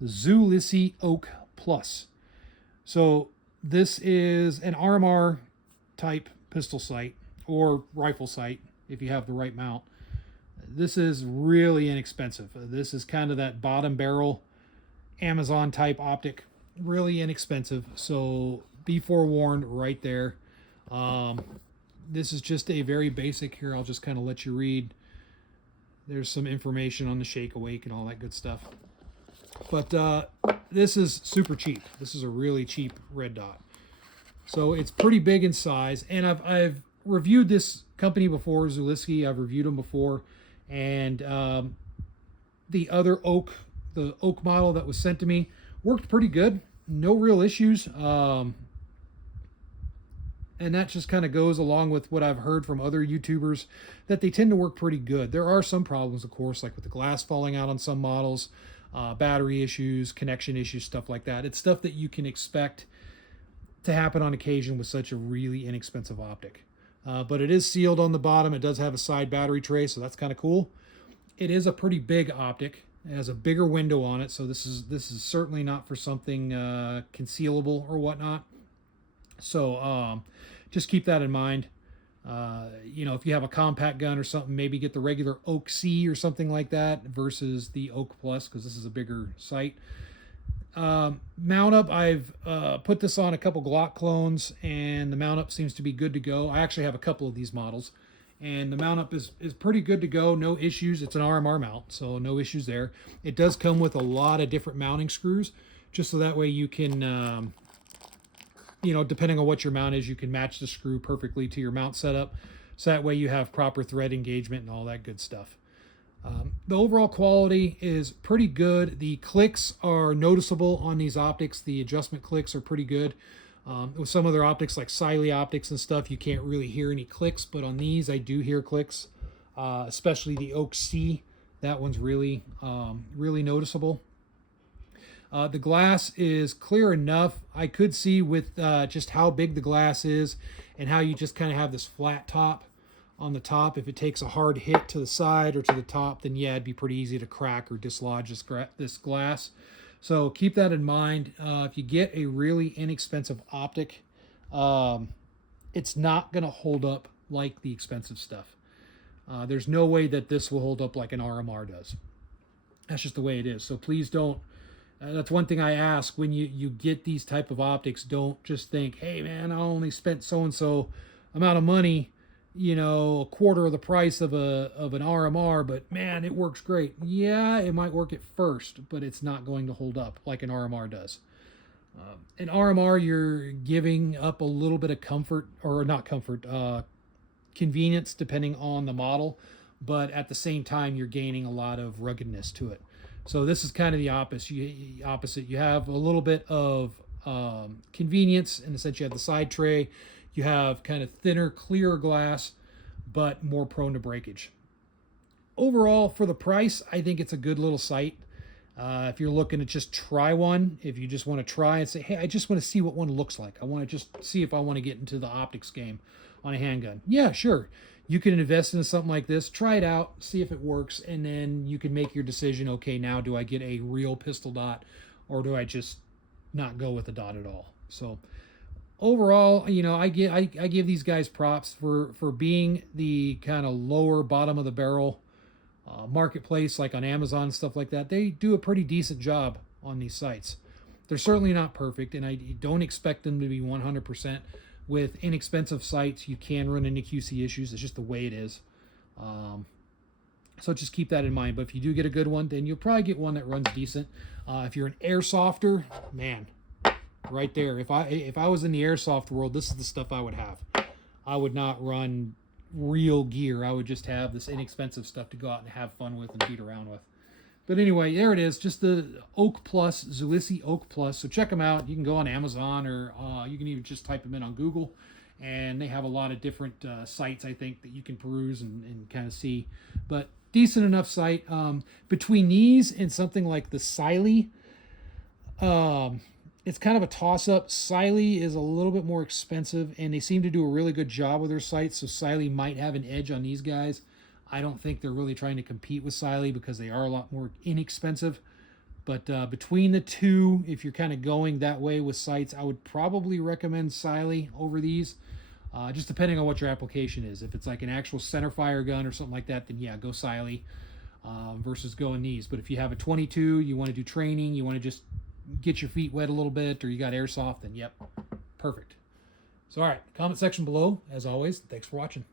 the Zulisy Oak Plus. So this is an RMR type pistol sight or rifle sight if you have the right mount. This is really inexpensive. This is kind of that bottom barrel Amazon type optic, really inexpensive. So be forewarned right there. This is just a very basic here. I'll just kind of let you read. There's some information on the Shake Awake and all that good stuff. But this is super cheap. This is a really cheap red dot. So it's pretty big in size. And I've reviewed this company before, Zulisy. I've reviewed them before. And the oak model that was sent to me worked pretty good. No real issues. And that just kind of goes along with what I've heard from other YouTubers, that they tend to work pretty good. There are some problems, of course, like with the glass falling out on some models, battery issues, connection issues, stuff like that. It's stuff that you can expect to happen on occasion with such a really inexpensive optic. But it is sealed on the bottom. It does have a side battery tray, so that's kind of cool. It is a pretty big optic. It has a bigger window on it, so this is certainly not for something concealable or whatnot. So just keep that in mind. If you have a compact gun or something, maybe get the regular Oak C or something like that versus the Oak Plus, because this is a bigger sight. Mount up, I've put this on a couple Glock clones, and the mount up seems to be good to go. I actually have a couple of these models, and the mount up is pretty good to go. No issues. It's an RMR mount, so no issues there. It does come with a lot of different mounting screws, just so that way you can depending on what your mount is, you can match the screw perfectly to your mount setup. So that way you have proper thread engagement and all that good stuff. The overall quality is pretty good. The clicks are noticeable on these optics. The adjustment clicks are pretty good. With some other optics like Zulisy optics and stuff, you can't really hear any clicks, but on these I do hear clicks, especially the Oak C. That one's really noticeable. The glass is clear enough. I could see with just how big the glass is and how you just kind of have this flat top on the top. If it takes a hard hit to the side or to the top, then yeah, it'd be pretty easy to crack or dislodge this glass. So keep that in mind. If you get a really inexpensive optic, it's not going to hold up like the expensive stuff. There's no way that this will hold up like an RMR does. That's just the way it is. So please don't. That's one thing I ask when you get these type of optics. Don't just think, hey man, I only spent so-and-so amount of money, a quarter of the price of an RMR, but man, it works great. Yeah, it might work at first, but it's not going to hold up like an RMR does. An RMR, you're giving up a little bit of comfort, or not comfort, convenience depending on the model, but at the same time, you're gaining a lot of ruggedness to it. So this is kind of the opposite. You have a little bit of convenience in the sense you have the side tray. You have kind of thinner, clearer glass, but more prone to breakage. Overall, for the price, I think it's a good little sight. If you're looking to just try one, if you just want to try and say, hey, I just want to see what one looks like. I want to just see if I want to get into the optics game on a handgun. Yeah, sure. You can invest in something like this, try it out, see if it works, and then you can make your decision, okay, now do I get a real pistol dot or do I just not go with a dot at all? So overall, I give these guys props for being the kind of lower bottom of the barrel marketplace, like on Amazon and stuff like that. They do a pretty decent job on these sites. They're certainly not perfect, and I don't expect them to be 100%. With inexpensive sites, you can run into QC issues. It's just the way it is. So just keep that in mind. But if you do get a good one, then you'll probably get one that runs decent. If you're an airsofter, man, right there. If I was in the airsoft world, this is the stuff I would have. I would not run real gear. I would just have this inexpensive stuff to go out and have fun with and beat around with. But anyway, there it is, just the Oak Plus, Zulisy Oak Plus. So check them out. You can go on Amazon, or you can even just type them in on Google. And they have a lot of different sites, I think, that you can peruse and kind of see. But decent enough site. Between these and something like the Zulisy, it's kind of a toss-up. Zulisy is a little bit more expensive, and they seem to do a really good job with their sites. So Zulisy might have an edge on these guys. I don't think they're really trying to compete with Zulisy because they are a lot more inexpensive. But between the two, if you're kind of going that way with sights, I would probably recommend Zulisy over these. Just depending on what your application is. If it's like an actual center fire gun or something like that, then yeah, go Zulisy versus going these. But if you have a 22, you want to do training, you want to just get your feet wet a little bit, or you got airsoft, then yep, perfect. So all right, comment section below, as always. Thanks for watching.